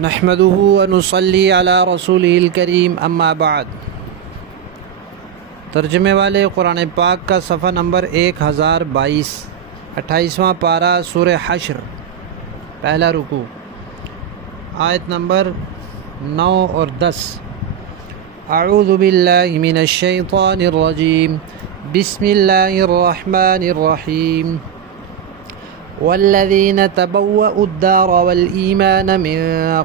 نحمده ونصلی علی رسولہ الکریم اما بعد۔ ترجمے والے قرآن پاک کا صفحہ نمبر 1022، 28واں پارہ سورہ حشر، پہلا رکوع، آیت نمبر 9 اور 10۔ اعوذ باللہ من الشیطان الرجیم، بسم اللہ الرحمن الرحیم۔ والذین تبوأوا الدار والإیمان من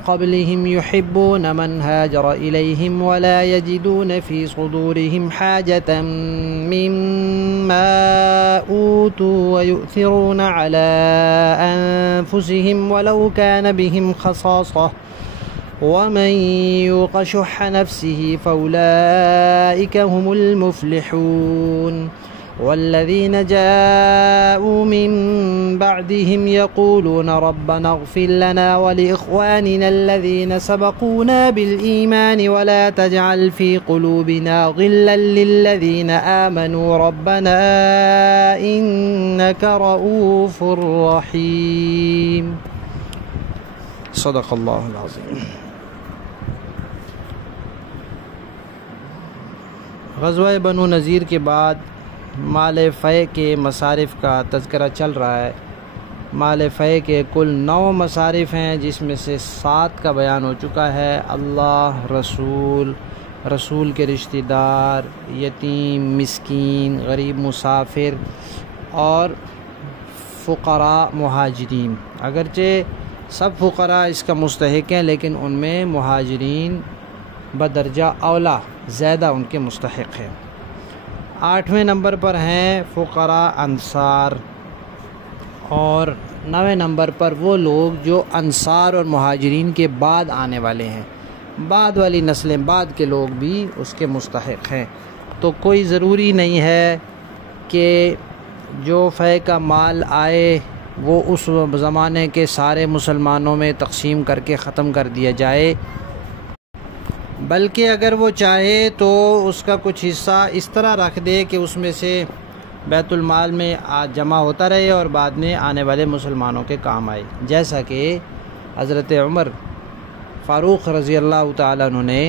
قبلهم يحبون من هاجر إلیہم ولا یجدون فی صدورهم حاجة مما أوتوا ويؤثرون على أنفسهم ولو كان بهم خصاصة ومن يوق شح نفسه فأولئك هم المفلحون۔ والذين جاءوا من بعدهم يقولون ربنا اغفر لنا ولإخواننا الذين سبقونا بالإيمان ولا تجعل في قلوبنا غلا للذين آمنوا ربنا إنك رؤوف رحيم۔ صدق اللہ العظیم۔ غزوہ بنو نذیر کے بعد مال فے کے مصارف کا تذکرہ چل رہا ہے۔ مال فے کے کل 9 مصارف ہیں، جس میں سے 7 کا بیان ہو چکا ہے۔ اللہ، رسول کے رشتہ دار، یتیم، مسکین، غریب، مسافر اور فقراء مہاجرین۔ اگرچہ سب فقراء اس کا مستحق ہیں، لیکن ان میں مہاجرین بدرجہ اولا، زیادہ ان کے مستحق ہیں۔ 8ویں نمبر پر ہیں فقراء انصار، اور 9ویں نمبر پر وہ لوگ جو انصار اور مہاجرین کے بعد آنے والے ہیں، بعد والی نسلیں، بعد کے لوگ بھی اس کے مستحق ہیں۔ تو کوئی ضروری نہیں ہے کہ جو فے کا مال آئے وہ اس زمانے کے سارے مسلمانوں میں تقسیم کر کے ختم کر دیا جائے، بلکہ اگر وہ چاہے تو اس کا کچھ حصہ اس طرح رکھ دے کہ اس میں سے بیت المال میں جمع ہوتا رہے اور بعد میں آنے والے مسلمانوں کے کام آئے، جیسا کہ حضرت عمر فاروق رضی اللہ تعالیٰ عنہ نے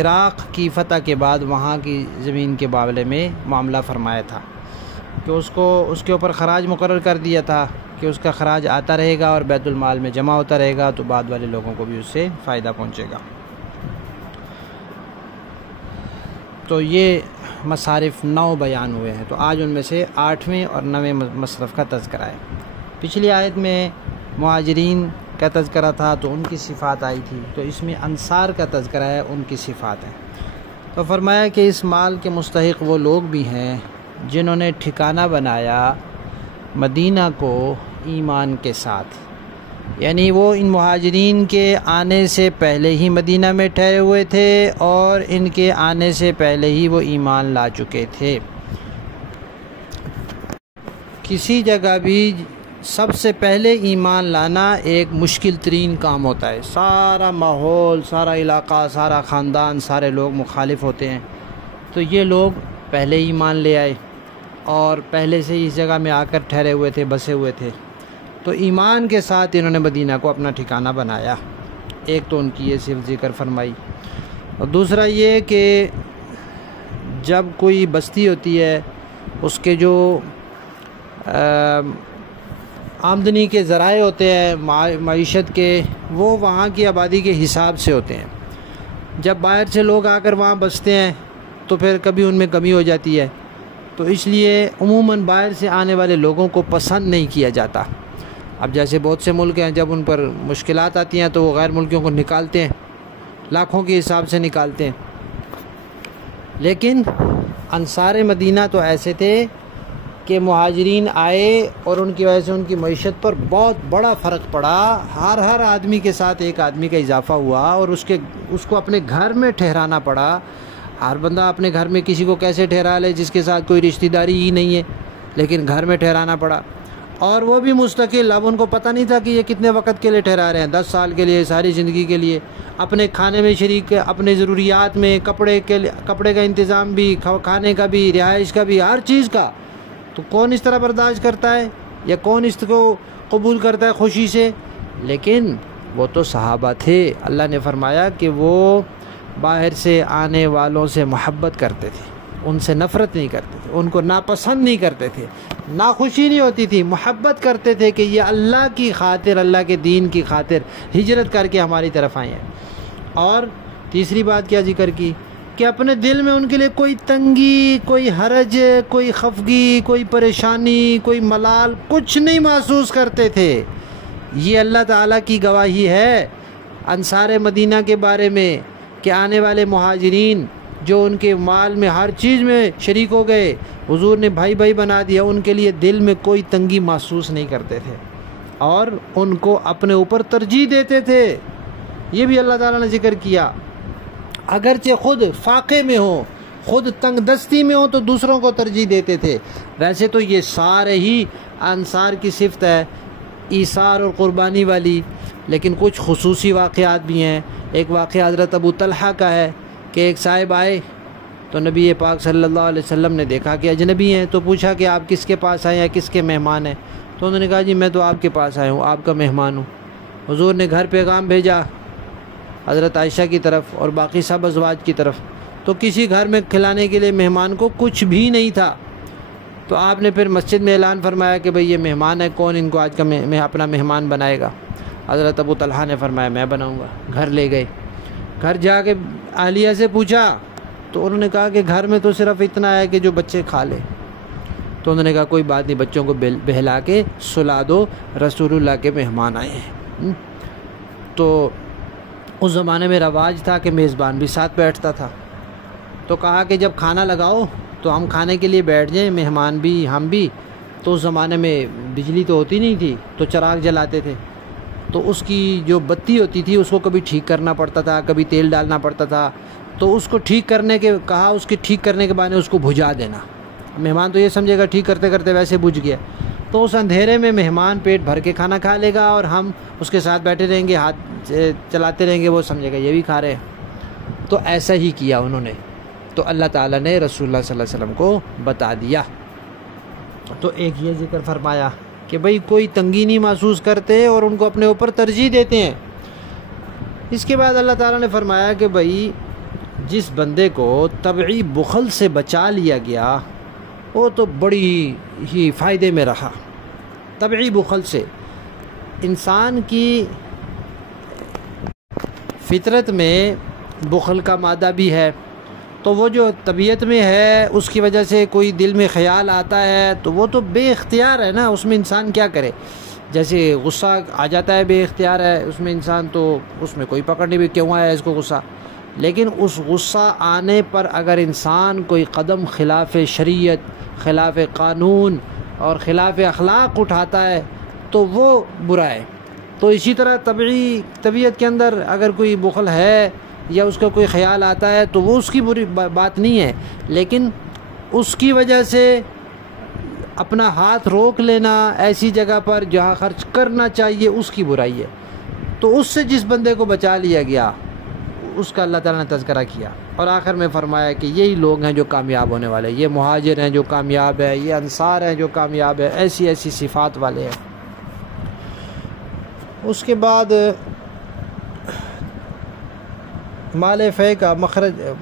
عراق کی فتح کے بعد وہاں کی زمین کے بابلے میں معاملہ فرمایا تھا کہ اس کے اوپر خراج مقرر کر دیا تھا کہ اس کا خراج آتا رہے گا اور بیت المال میں جمع ہوتا رہے گا، تو بعد والے لوگوں کو بھی اس سے فائدہ پہنچے گا۔ تو یہ مصارف 9 بیان ہوئے ہیں، تو آج ان میں سے 8ویں اور 9ویں مصرف کا تذکرہ ہے۔ پچھلی آیت میں مہاجرین کا تذکرہ تھا تو ان کی صفات آئی تھی، تو اس میں انصار کا تذکرہ ہے، ان کی صفات ہیں۔ تو فرمایا کہ اس مال کے مستحق وہ لوگ بھی ہیں جنہوں نے ٹھکانہ بنایا مدینہ کو ایمان کے ساتھ، یعنی وہ ان مہاجرین کے آنے سے پہلے ہی مدینہ میں ٹھہرے ہوئے تھے اور ان کے آنے سے پہلے ہی وہ ایمان لا چکے تھے۔ کسی جگہ بھی سب سے پہلے ایمان لانا ایک مشکل ترین کام ہوتا ہے۔ سارا ماحول، سارا علاقہ، سارا خاندان، سارے لوگ مخالف ہوتے ہیں، تو یہ لوگ پہلے ایمان لے آئے اور پہلے سے اس جگہ میں آ کر ٹھہرے ہوئے تھے، بسے ہوئے تھے، تو ایمان کے ساتھ انہوں نے مدینہ کو اپنا ٹھکانہ بنایا۔ ایک تو ان کی یہ صرف ذکر فرمائی، اور دوسرا یہ کہ جب کوئی بستی ہوتی ہے اس کے جو آمدنی کے ذرائع ہوتے ہیں معیشت کے، وہ وہاں کی آبادی کے حساب سے ہوتے ہیں۔ جب باہر سے لوگ آ کر وہاں بستے ہیں تو پھر کبھی ان میں کمی ہو جاتی ہے، تو اس لیے عموماً باہر سے آنے والے لوگوں کو پسند نہیں کیا جاتا۔ اب جیسے بہت سے ملک ہیں، جب ان پر مشکلات آتی ہیں تو وہ غیر ملکیوں کو نکالتے ہیں، لاکھوں کے حساب سے نکالتے ہیں، لیکن انصار مدینہ تو ایسے تھے کہ مہاجرین آئے اور ان کی وجہ سے ان کی معیشت پر بہت بڑا فرق پڑا۔ ہر آدمی کے ساتھ ایک آدمی کا اضافہ ہوا اور اس کو اپنے گھر میں ٹھہرانا پڑا۔ ہر بندہ اپنے گھر میں کسی کو کیسے ٹھہرا لے جس کے ساتھ کوئی رشتہ داری ہی نہیں ہے، لیکن گھر میں ٹھہرانا پڑا، اور وہ بھی مستقل۔ اب ان کو پتہ نہیں تھا کہ یہ کتنے وقت کے لیے ٹھہرا رہے ہیں، 10 سال کے لیے، ساری زندگی کے لیے۔ اپنے کھانے میں شریک، اپنے ضروریات میں، کپڑے کا انتظام بھی، کھانے کا بھی، رہائش کا بھی، ہر چیز کا۔ تو کون اس طرح برداشت کرتا ہے یا کون اس کو قبول کرتا ہے خوشی سے؟ لیکن وہ تو صحابہ تھے۔ اللہ نے فرمایا کہ وہ باہر سے آنے والوں سے محبت کرتے تھے، ان سے نفرت نہیں کرتے تھے، ان کو ناپسند نہیں کرتے تھے، ناخوشی نہیں ہوتی تھی، محبت کرتے تھے کہ یہ اللہ کی خاطر، اللہ کے دین کی خاطر ہجرت کر کے ہماری طرف آئے ہیں۔ اور تیسری بات کیا ذکر کی کہ اپنے دل میں ان کے لیے کوئی تنگی، کوئی حرج، کوئی خفگی، کوئی پریشانی، کوئی ملال کچھ نہیں محسوس کرتے تھے۔ یہ اللہ تعالیٰ کی گواہی ہے انصار مدینہ کے بارے میں کہ آنے والے مہاجرین جو ان کے مال میں ہر چیز میں شریک ہو گئے، حضور نے بھائی بھائی بنا دیا، ان کے لیے دل میں کوئی تنگی محسوس نہیں کرتے تھے اور ان کو اپنے اوپر ترجیح دیتے تھے۔ یہ بھی اللہ تعالیٰ نے ذکر کیا، اگرچہ خود فاقے میں ہوں، خود تنگ دستی میں ہوں تو دوسروں کو ترجیح دیتے تھے۔ ویسے تو یہ سارے ہی انصار کی صفت ہے، ایثار اور قربانی والی، لیکن کچھ خصوصی واقعات بھی ہیں۔ ایک واقعہ حضرت ابو طلحہ کا ہے کہ ایک صاحب آئے تو نبی پاک صلی اللہ علیہ وسلم نے دیکھا کہ اجنبی ہیں، تو پوچھا کہ آپ کس کے پاس آئے ہیں، کس کے مہمان ہیں؟ تو انہوں نے کہا جی میں تو آپ کے پاس آیا ہوں، آپ کا مہمان ہوں۔ حضور نے گھر پیغام بھیجا حضرت عائشہ کی طرف اور باقی سب ازواج کی طرف، تو کسی گھر میں کھلانے کے لیے مہمان کو کچھ بھی نہیں تھا۔ تو آپ نے پھر مسجد میں اعلان فرمایا کہ بھئی یہ مہمان ہے، کون ان کو آج کا میں اپنا مہمان بنائے گا؟ حضرت ابو طلحہ نے فرمایا میں بناؤں گا۔ گھر لے گئے، گھر جا کے اہلیہ سے پوچھا تو انہوں نے کہا کہ گھر میں تو صرف اتنا ہے کہ جو بچے کھا لیں۔ تو انہوں نے کہا کوئی بات نہیں، بچوں کو بہلا کے سلا دو، رسول اللہ کے مہمان آئے ہیں۔ تو اس زمانے میں رواج تھا کہ میزبان بھی ساتھ بیٹھتا تھا، تو کہا کہ جب کھانا لگاؤ تو ہم کھانے کے لیے بیٹھ جائیں، مہمان بھی ہم بھی۔ تو اس زمانے میں بجلی تو ہوتی نہیں تھی تو چراغ جلاتے تھے، تو اس کی جو بتی ہوتی تھی اس کو کبھی ٹھیک کرنا پڑتا تھا، کبھی تیل ڈالنا پڑتا تھا، تو اس کو ٹھیک کرنے کے کہا، اس کے ٹھیک کرنے کے بعد اس کو بجھا دینا۔ مہمان تو یہ سمجھے گا ٹھیک کرتے کرتے ویسے بجھ گیا، تو اس اندھیرے میں مہمان پیٹ بھر کے کھانا کھا لے گا اور ہم اس کے ساتھ بیٹھے رہیں گے، ہاتھ چلاتے رہیں گے، وہ سمجھے گا یہ بھی کھا رہے ہیں۔ تو ایسا ہی کیا انہوں نے، تو اللہ تعالیٰ نے رسول اللہ صلی اللہ علیہ وسلم کو بتا دیا۔ تو ایک یہ ذکر فرمایا کہ بھئی کوئی تنگی نہیں محسوس کرتے اور ان کو اپنے اوپر ترجیح دیتے ہیں۔ اس کے بعد اللہ تعالیٰ نے فرمایا کہ بھئی جس بندے کو طبعی بخل سے بچا لیا گیا وہ تو بڑی ہی فائدے میں رہا۔ طبعی بخل سے انسان کی فطرت میں بخل کا مادہ بھی ہے، تو وہ جو طبیعت میں ہے اس کی وجہ سے کوئی دل میں خیال آتا ہے تو وہ تو بے اختیار ہے نا، اس میں انسان کیا کرے؟ جیسے غصہ آ جاتا ہے بے اختیار ہے اس میں انسان، تو اس میں کوئی پکڑ نہیں بھی کیوں آیا اس کو غصہ۔ لیکن اس غصہ آنے پر اگر انسان کوئی قدم خلاف شریعت، خلاف قانون اور خلاف اخلاق اٹھاتا ہے تو وہ برا ہے۔ تو اسی طرح طبیعت کے اندر اگر کوئی بخل ہے یا اس کا کوئی خیال آتا ہے تو وہ اس کی بری بات نہیں ہے، لیکن اس کی وجہ سے اپنا ہاتھ روک لینا ایسی جگہ پر جہاں خرچ کرنا چاہیے اس کی برائی ہے۔ تو اس سے جس بندے کو بچا لیا گیا اس کا اللہ تعالیٰ نے تذکرہ کیا، اور آخر میں فرمایا کہ یہی لوگ ہیں جو کامیاب ہونے والے، یہ مہاجر ہیں جو کامیاب ہیں، یہ انصار ہیں جو کامیاب ہیں، ایسی ایسی صفات والے ہیں۔ اس کے بعد مال فے کا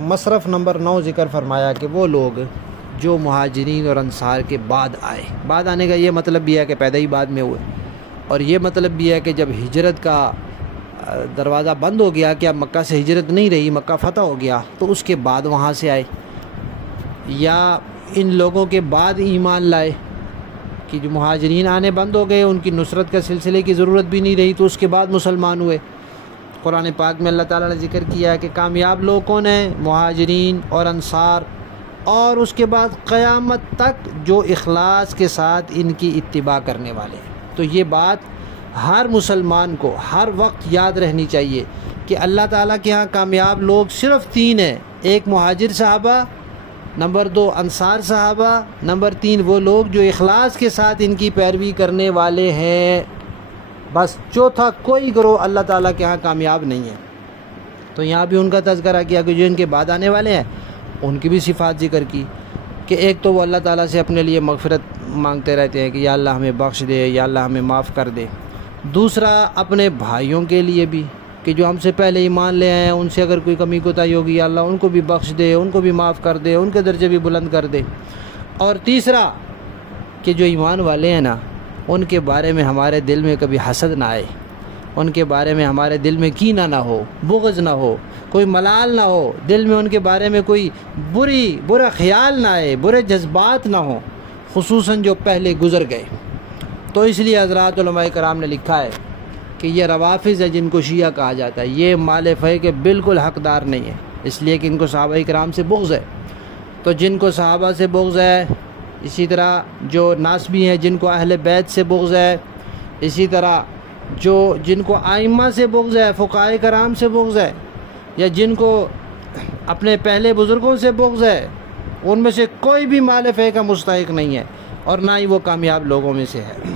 مصرف نمبر 9 ذکر فرمایا کہ وہ لوگ جو مہاجرین اور انصار کے بعد آئے۔ بعد آنے کا یہ مطلب بھی ہے کہ پیدا ہی بعد میں ہوئے، اور یہ مطلب بھی ہے کہ جب ہجرت کا دروازہ بند ہو گیا کہ اب مکہ سے ہجرت نہیں رہی، مکہ فتح ہو گیا، تو اس کے بعد وہاں سے آئے، یا ان لوگوں کے بعد ایمان لائے کہ جو مہاجرین آنے بند ہو گئے، ان کی نصرت کا سلسلے کی ضرورت بھی نہیں رہی، تو اس کے بعد مسلمان ہوئے۔ قرآن پاک میں اللہ تعالیٰ نے ذکر کیا ہے کہ کامیاب لوگ کون ہیں؟ مہاجرین اور انصار، اور اس کے بعد قیامت تک جو اخلاص کے ساتھ ان کی اتباع کرنے والے ہیں۔ تو یہ بات ہر مسلمان کو ہر وقت یاد رہنی چاہیے کہ اللہ تعالیٰ کے ہاں کامیاب لوگ صرف 3 ہیں، ایک مہاجر صحابہ، نمبر 2 انصار صحابہ، نمبر 3 وہ لوگ جو اخلاص کے ساتھ ان کی پیروی کرنے والے ہیں، بس چوتھا کوئی گروہ اللہ تعالیٰ کے ہاں کامیاب نہیں ہے۔ تو یہاں بھی ان کا تذکرہ کیا کہ جو ان کے بعد آنے والے ہیں ان کی بھی صفات ذکر کی کہ ایک تو وہ اللہ تعالیٰ سے اپنے لیے مغفرت مانگتے رہتے ہیں کہ یا اللہ ہمیں بخش دے، یا اللہ ہمیں معاف کر دے۔ دوسرا اپنے بھائیوں کے لیے بھی کہ جو ہم سے پہلے ایمان لے آئے ہیں ان سے اگر کوئی کمی کوتاہی ہوگی اللہ ان کو بھی بخش دے، ان کو بھی معاف کر دے، ان کے درجے بھی بلند کر دے۔ اور تیسرا کہ جو ایمان والے ہیں نا ان کے بارے میں ہمارے دل میں کبھی حسد نہ آئے، ان کے بارے میں ہمارے دل میں کینہ نہ ہو، بغض نہ ہو، کوئی ملال نہ ہو، دل میں ان کے بارے میں کوئی برا خیال نہ آئے، برے جذبات نہ ہوں، خصوصاً جو پہلے گزر گئے۔ تو اس لیے حضرات علماء کرام نے لکھا ہے کہ یہ روافض ہے جن کو شیعہ کہا جاتا ہے، یہ مال فہ کے بالکل حقدار نہیں ہے، اس لیے کہ ان کو صحابہ کرام سے بغض ہے۔ تو جن کو صحابہ سے بغض ہے، اسی طرح جو ناسبی ہیں جن کو اہل بیت سے بغض ہے، اسی طرح جن کو ائمہ سے بغض ہے، فقہاء کرام سے بغض ہے، یا جن کو اپنے پہلے بزرگوں سے بغض ہے، ان میں سے کوئی بھی مال فہ کا مستحق نہیں ہے اور نہ ہی وہ کامیاب لوگوں میں سے ہے۔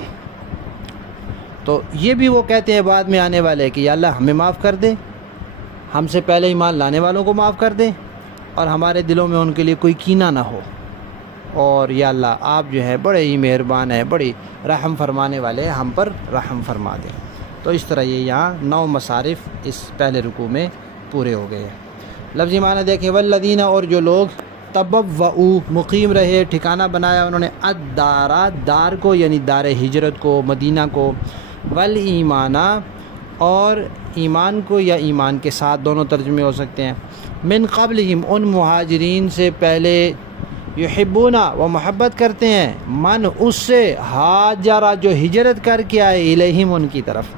تو یہ بھی وہ کہتے ہیں بعد میں آنے والے کہ یا اللہ ہمیں معاف کر دے، ہم سے پہلے ایمان لانے والوں کو معاف کر دے، اور ہمارے دلوں میں ان کے لیے کوئی کینہ نہ ہو، اور یا اللہ آپ جو ہے بڑے ہی مہربان ہیں، بڑی رحم فرمانے والے ہیں، ہم پر رحم فرما دیں۔ تو اس طرح یہ یہاں 9 مصارف اس پہلے رکوع میں پورے ہو گئے ہیں۔ لفظی معنی دیکھیں، والذین اور جو لوگ تبوؤ مقیم رہے، ٹھکانہ بنایا انہوں نے، الدارا دار کو یعنی دار ہجرت کو، مدینہ کو، والایمانہ اور ایمان کو یا ایمان کے ساتھ، دونوں ترجمے ہو سکتے ہیں، من قبلہم ان مہاجرین سے پہلے، یحبونا وہ محبت کرتے ہیں، من اس سے، ہاجرہ جو ہجرت کر کے آئے، الیہم ان کی طرف،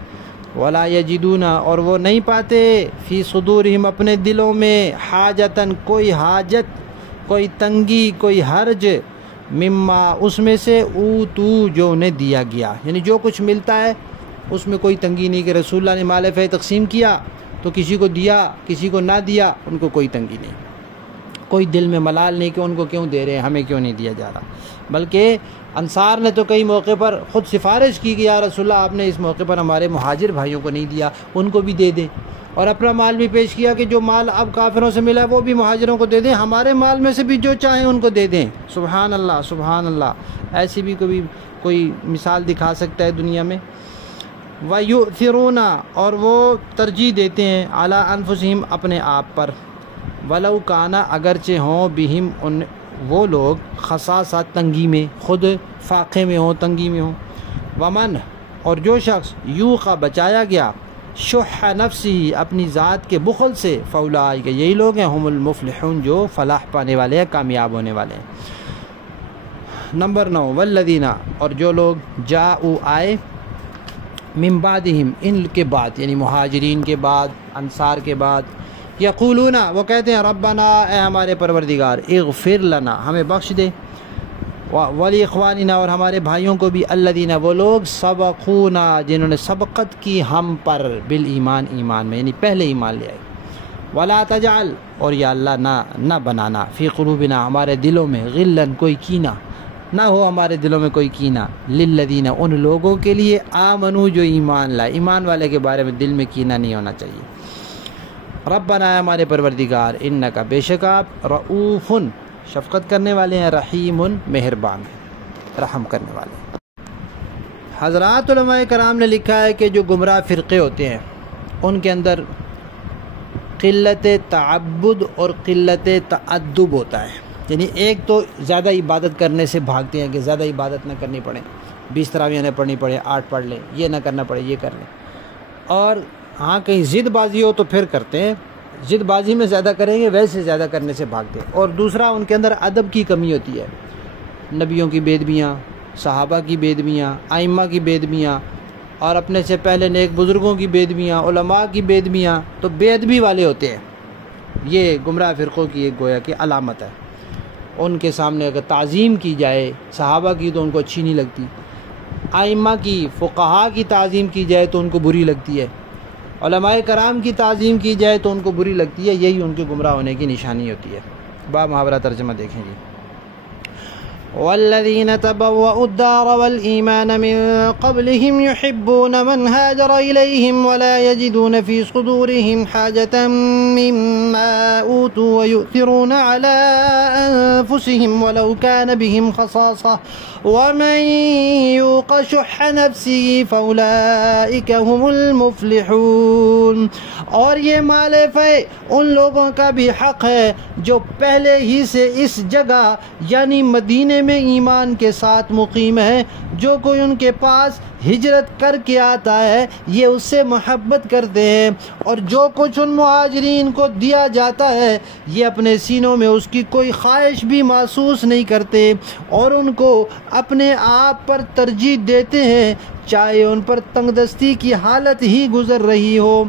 ولا یجدون اور وہ نہیں پاتے، فی صدورہم اپنے دلوں میں، حاجتن کوئی حاجت، کوئی تنگی، کوئی حرج، مما اس میں سے، اوتو جو انہیں دیا گیا، یعنی جو کچھ ملتا ہے اس میں کوئی تنگی نہیں کہ رسول اللہ نے مال فہ تقسیم کیا تو کسی کو دیا کسی کو نہ دیا، ان کو کوئی تنگی نہیں، کوئی دل میں ملال نہیں کہ ان کو کیوں دے رہے ہیں، ہمیں کیوں نہیں دیا جا رہا۔ بلکہ انصار نے تو کئی موقع پر خود سفارش کی کہ یا رسول اللہ آپ نے اس موقع پر ہمارے مہاجر بھائیوں کو نہیں دیا، ان کو بھی دے دیں، اور اپنا مال بھی پیش کیا کہ جو مال اب کافروں سے ملا وہ بھی مہاجروں کو دے دیں، ہمارے مال میں سے بھی جو چاہیں ان کو دے دیں۔ سبحان اللہ سبحان اللہ، ایسی بھی کوئی مثال دکھا سکتا ہے دنیا میں۔ وَيُؤْثِرُونَ اور وہ ترجیح دیتے ہیں، عَلَىٰ أَنفُسِهِمْ اپنے آپ پر، وَلَوْ كَانَ اگرچہ ہوں، بِهِمْ ان وہ لوگ، خصاصہ تنگی میں، خود فاقے میں ہوں، تنگی میں ہوں، ومن اور جو شخص یوقع بچایا گیا، شح نفسی اپنی ذات کے بخل سے، فاولئک یہی لوگ ہیں، ہم المفلحون جو فلاح پانے والے ہیں، کامیاب ہونے والے ہیں۔ نمبر 9، والذین اور جو لوگ جاؤ آئے، من بعدہم ان کے بعد یعنی مہاجرین کے بعد، انصار کے بعد، یقولون وہ کہتے ہیں، ربنا اے ہمارے پروردگار، اغفر لنا ہمیں بخش دے، ولاخواننا اور ہمارے بھائیوں کو بھی، الذین وہ لوگ، سبقونا جنہوں نے سبقت کی ہم پر، بالایمان ایمان میں یعنی پہلے ایمان لے آئے، ولا تجعل اور یا اللہ نہ بنانا، فی قلوبنا ہمارے دلوں میں، غلن کوئی کینہ نہ ہو، ہمارے دلوں میں کوئی کینہ، للذین ان لوگوں کے لیے، آمنو جو ایمان لائے، ایمان والے کے بارے میں دل میں کینہ نہیں ہونا چاہیے۔ ربنا ہمارے پروردگار، انکا بے شک آپ، رؤوف شفقت کرنے والے ہیں، رحیم مہربان رحم کرنے والے ہیں۔ حضرات علماء کرام نے لکھا ہے کہ جو گمراہ فرقے ہوتے ہیں ان کے اندر قلت تعبد اور قلت تعدب ہوتا ہے، یعنی ایک تو زیادہ عبادت کرنے سے بھاگتے ہیں کہ زیادہ عبادت نہ کرنی پڑے، 20 تراویح نہ پڑھنی پڑے، 8 پڑھ لیں، یہ نہ کرنا پڑے، یہ کر لیں، اور ہاں کہیں ضد بازی ہو تو پھر کرتے ہیں، ضد بازی میں زیادہ کریں گے ویسے زیادہ کرنے سے بھاگتے ہیں۔ اور دوسرا ان کے اندر ادب کی کمی ہوتی ہے، نبیوں کی بے ادبیاں، صحابہ کی بے ادبیاں، ائمہ کی بے ادبیاں، اور اپنے سے پہلے نیک بزرگوں کی بے ادبیاں، علماء کی بے ادبیاں، تو بے ادبی والے ہوتے ہیں۔ یہ گمراہ فرقوں کی ایک گویا کہ علامت ہے۔ ان کے سامنے اگر تعظیم کی جائے صحابہ کی تو ان کو اچھی نہیں لگتی، ائمہ کی، فقہاء کی تعظیم کی جائے تو ان کو بری لگتی ہے، علماء کرام کی تعظیم کی جائے تو ان کو بری لگتی ہے، یہی ان کے گمراہ ہونے کی نشانی ہوتی ہے۔ با محاورہ ترجمہ دیکھیں جی۔ والذين تبوأوا الدار والإيمان من قبلهم يحبون من هاجر إليهم ولا يجدون في صدورهم حاجة مما أوتوا ويؤثرون على أنفسهم ولو كان بهم خصاصة ومن يوق شح نفسه فأولئك هم المفلحون۔ اور یہ مال فے ان لوگوں کا بھی حق ہے جو پہلے ہی سے اس جگہ یعنی مدینے میں ایمان کے ساتھ مقیم ہے۔ جو کوئی ان کے پاس ہجرت کر کے آتا ہے یہ اس سے محبت کرتے ہیں، اور جو کچھ ان مہاجرین کو دیا جاتا ہے یہ اپنے سینوں میں اس کی کوئی خواہش بھی محسوس نہیں کرتے، اور ان کو اپنے آپ پر ترجیح دیتے ہیں چاہے ان پر تنگ دستی کی حالت ہی گزر رہی ہو۔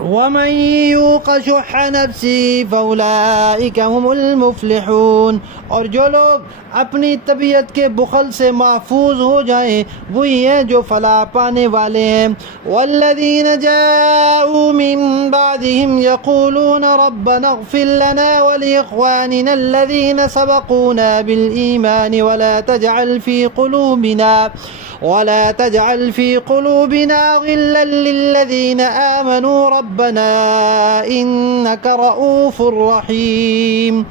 وَمَن يُوقَ شُحَّ نَفْسِهِ فَأُولَئِكَ هُمُ الْمُفْلِحُونَ، اور جو لوگ اپنی طبیعت کے بخل سے محفوظ ہو جائیں وہی ہیں جو فلاح پانے والے ہیں۔ وَالَّذِينَ جَاءُوا مِن بَعْدِهِمْ يَقُولُونَ رَبَّنَا اغْفِرْ لَنَا وَلِإِخْوَانِنَا الَّذِينَ سَبَقُونَا بِالْإِيمَانِ ولا تجعل في قلوبنا غلا للذين آمنوا ربنا إنك رؤوف رحيم۔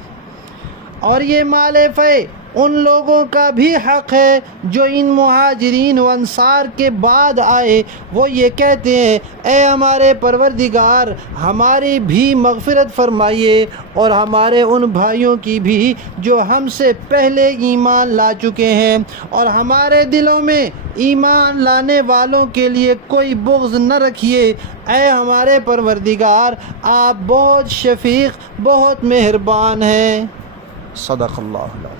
اور یہ مال فے ان لوگوں کا بھی حق ہے جو ان مہاجرین و انصار کے بعد آئے، وہ یہ کہتے ہیں اے ہمارے پروردگار ہماری بھی مغفرت فرمائیے اور ہمارے ان بھائیوں کی بھی جو ہم سے پہلے ایمان لا چکے ہیں، اور ہمارے دلوں میں ایمان لانے والوں کے لیے کوئی بغض نہ رکھیے، اے ہمارے پروردگار آپ بہت شفیق بہت مہربان ہیں۔ صدق اللہ۔